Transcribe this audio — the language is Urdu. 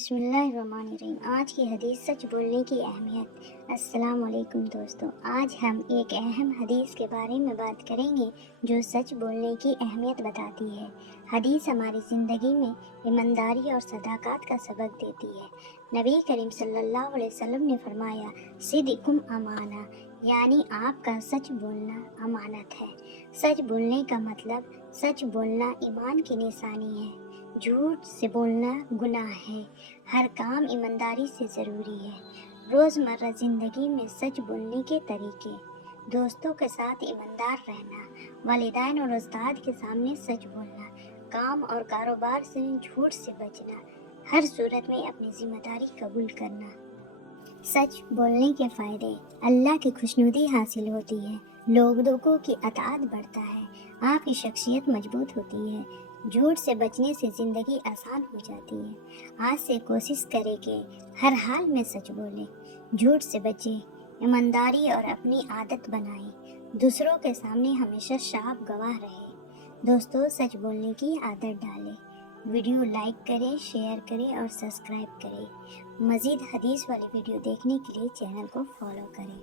بسم اللہ الرحمن الرحیم۔ آج کی حدیث سچ بولنے کی اہمیت۔ السلام علیکم دوستو، آج ہم ایک اہم حدیث کے بارے میں بات کریں گے جو سچ بولنے کی اہمیت بتاتی ہے۔ حدیث ہماری زندگی میں ایمانداری اور صداقت کا سبق دیتی ہے۔ نبی کریم صلی اللہ علیہ وسلم نے فرمایا، صدقکم امانہ، یعنی آپ کا سچ بولنا امانت ہے۔ سچ بولنے کا مطلب سچ بولنا ایمان کی نشانی ہے۔ جھوٹ سے بولنا گناہ ہے۔ ہر کام ایمانداری سے ضروری ہے۔ روزمرہ زندگی میں سچ بولنے کے طریقے: دوستوں کے ساتھ ایماندار رہنا، والدین اور استاد کے سامنے سچ بولنا، کام اور کاروبار سے جھوٹ سے بچنا، ہر صورت میں اپنی ذمہ داری قبول کرنا۔ سچ بولنے کے فائدے: اللہ کی خوشنودی حاصل ہوتی ہے، لوگوں کی اطاعت بڑھتا ہے، آپ کی شخصیت مضبوط ہوتی ہے، جھوٹ سے بچنے سے زندگی آسان ہو جاتی ہے۔ آج سے کوشش کریں کہ ہر حال میں سچ بولیں، جھوٹ سے بچیں، ایمانداری اور اپنی عادت بنائیں، دوسروں کے سامنے ہمیشہ صاف گواہ رہیں۔ دوستوں، سچ بولنے کی عادت ڈالیں۔ ویڈیو لائک کریں، شیئر کریں اور سبسکرائب کریں۔ مزید حدیث والی ویڈیو دیکھنے کے لیے چینل کو فالو کریں۔